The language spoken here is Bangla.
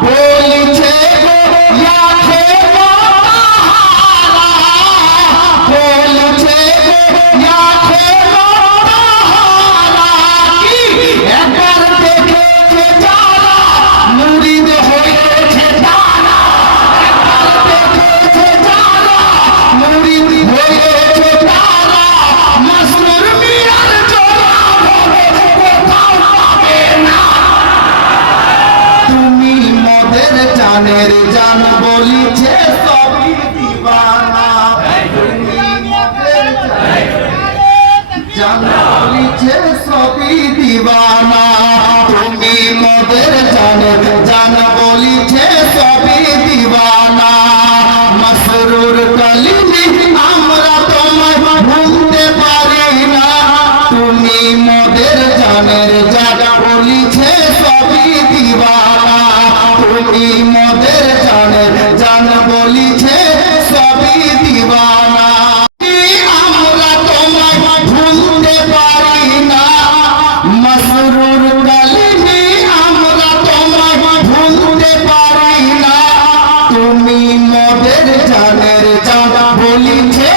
বলিছে ইয়াকে বলিছে ইয়াকে একবার দেখেছে যারা মুরিদ হয়েছে যারা একবার দেখেছে যারা মুরিদ হয়েছে যারা মাসরুর মিয়ার জোড়া কোথাও পাবে না। তুমি মোদের জানের জান বলিছে সবই দিবানা তুমি মোদের জান বলিছে সবই দিবানা তুমি মোদের জানের জান বলিছে সবই দিবানা মাসরুর কালিমি আমরা তোমায় ভুলতে পারি না তুমি মোদের জানের জান বলিছে সবই দিবানা তুমি মোদের জানের জান বলিছে সবই দিবানা আমরা তোমায় ভুলতে পারি না মাসরুর কালিমি আমরা তোমায় ভুলতে পারি না তুমি মোদের জানের জান বলিছে